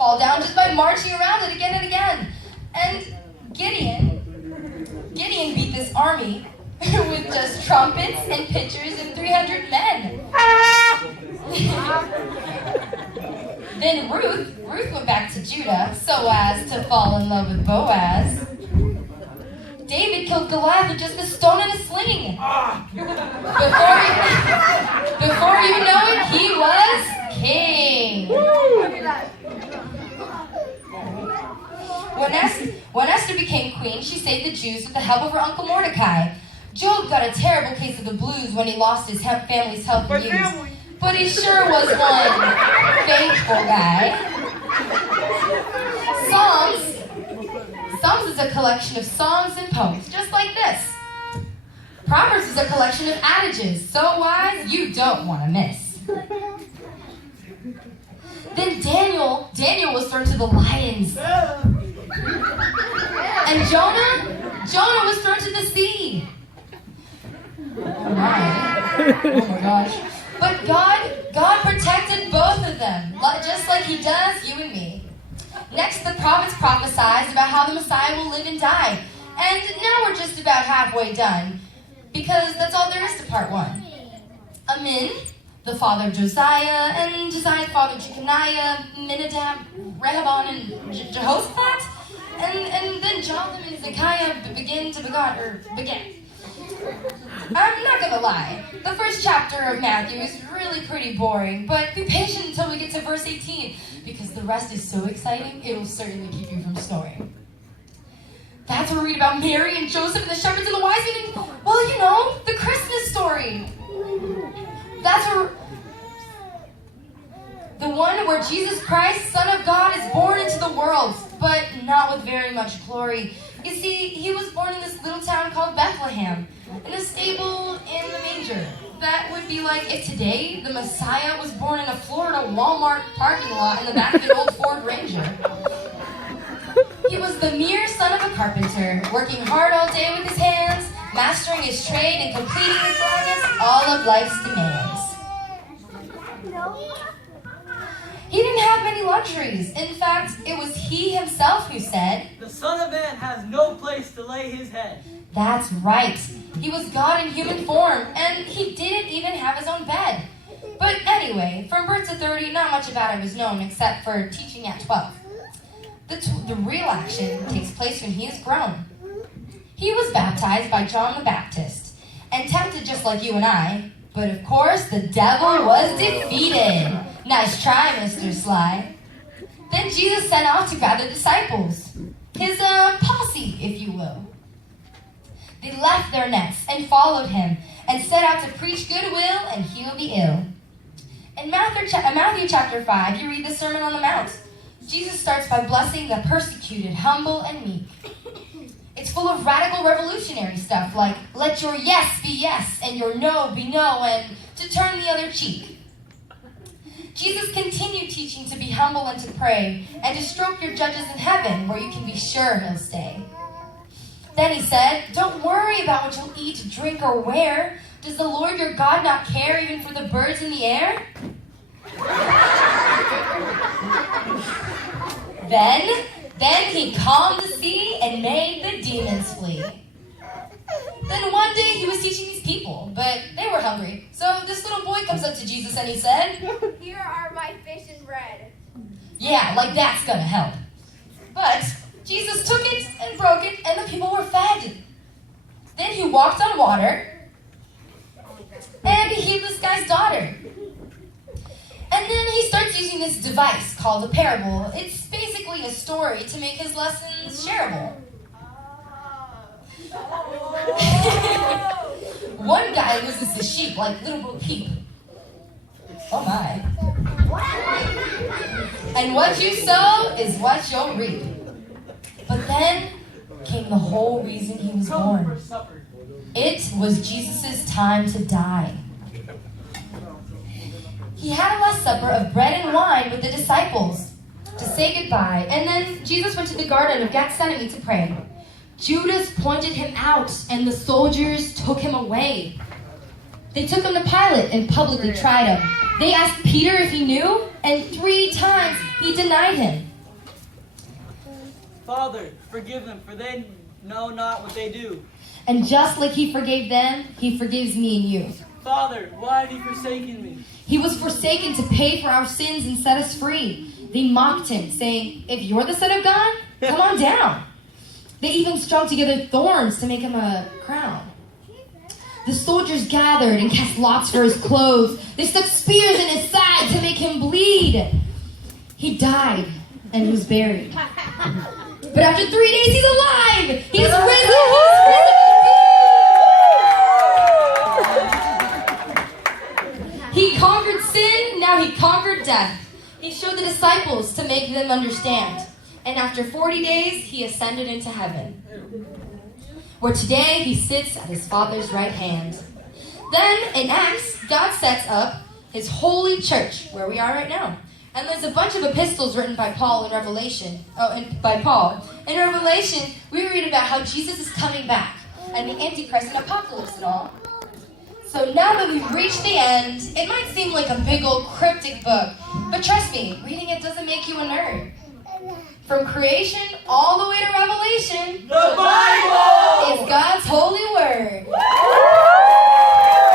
fall down just by marching around it again and again. And Gideon beat this army with just trumpets and pitchers and 300 men. Then Ruth went back to Judah so as to fall in love with Boaz. David killed Goliath with just a stone and a sling. Before you know it, he was king. When Esther became queen, she saved the Jews with the help of her uncle Mordecai. Job got a terrible case of the blues when he lost his family's help for years. But he sure was one faithful guy. Psalms is a collection of songs and poems, just like this. Proverbs is a collection of adages, so wise you don't want to miss. Then Daniel was thrown to the lions. And Jonah was thrown to the sea. Oh my gosh. But God protected both of them, just like he does you and me. Next, the prophets prophesied about how the Messiah will live and die. And now we're just about halfway done, because that's all there is to part 1. Amin, the father of Josiah, and Josiah's father Jeconiah, Minadab, Rehoboam, and Jehoshaphat, and then Jotham and Zekiah began. I'm not gonna lie, the first chapter of Matthew is really pretty boring, but be patient until we get to verse 18, because the rest is so exciting, it will certainly keep you from snoring. That's where we read about Mary and Joseph and the shepherds and the wise men, and, well, you know, the Christmas story. That's where the one where Jesus Christ, Son of God, is born into the world, but not with very much glory. You see, he was born in this little town called Bethlehem, in a stable in the manger. That would be like if today the Messiah was born in a Florida Walmart parking lot in the back of an old Ford Ranger. He was the mere son of a carpenter, working hard all day with his hands, mastering his trade and completing with gladness all of life's demands. He didn't have many luxuries. In fact, it was he himself who said, "The Son of Man has no place to lay his head." That's right. He was God in human form, and he didn't even have his own bed. But anyway, from birth to 30, not much about him is known except for teaching at 12. The real action takes place when he is grown. He was baptized by John the Baptist, and tempted just like you and I. But of course, the devil was defeated. Nice try, Mr. Sly. Then Jesus set off to gather disciples. His posse, if you will. They left their nets and followed him and set out to preach goodwill and heal the ill. In Matthew chapter 5, you read the Sermon on the Mount. Jesus starts by blessing the persecuted, humble, and meek. It's full of radical revolutionary stuff like, let your yes be yes and your no be no, and to turn the other cheek. Jesus continued teaching to be humble and to pray, and to stroke your judges in heaven where you can be sure he'll stay. Then he said, don't worry about what you'll eat, drink, or wear. Does the Lord your God not care even for the birds in the air? Then he calmed the sea and made the demons flee. Then one day he was teaching these people, but they were hungry. So this little boy comes up to Jesus and he said, "Here are my fish and bread." Yeah, like that's gonna help. But Jesus took it and broke it, and the people were fed. Then he walked on water, and he healed this guy's daughter. And then he starts using this device called a parable. It's basically a story to make his lessons shareable. One guy loses the sheep like Little Bo Peep. Oh my. And what you sow is what you'll reap. But then came the whole reason he was born. It was Jesus' time to die. He had a Last Supper of bread and wine with the disciples to say goodbye. And then Jesus went to the Garden of Gethsemane to pray. Judas pointed him out, and the soldiers took him away. They took him to Pilate and publicly tried him. They asked Peter if he knew, and 3 times he denied him. Father, forgive them, for they know not what they do. And just like he forgave them, he forgives me and you. Father, why have you forsaken me? He was forsaken to pay for our sins and set us free. They mocked him, saying, "If you're the Son of God, come on down." They even strung together thorns to make him a crown. The soldiers gathered and cast lots for his clothes. They stuck spears in his side to make him bleed. He died and was buried. But after 3 days, he's alive! He's risen! He conquered sin, now he conquered death. He showed the disciples to make them understand. And after 40 days, he ascended into heaven, where today he sits at his Father's right hand. Then, in Acts, God sets up his holy church, where we are right now. And there's a bunch of epistles written by Paul in Revelation. In Revelation, we read about how Jesus is coming back, and the Antichrist and Apocalypse and all. So now that we've reached the end, it might seem like a big old cryptic book, but trust me, reading it doesn't make you a nerd. From creation all the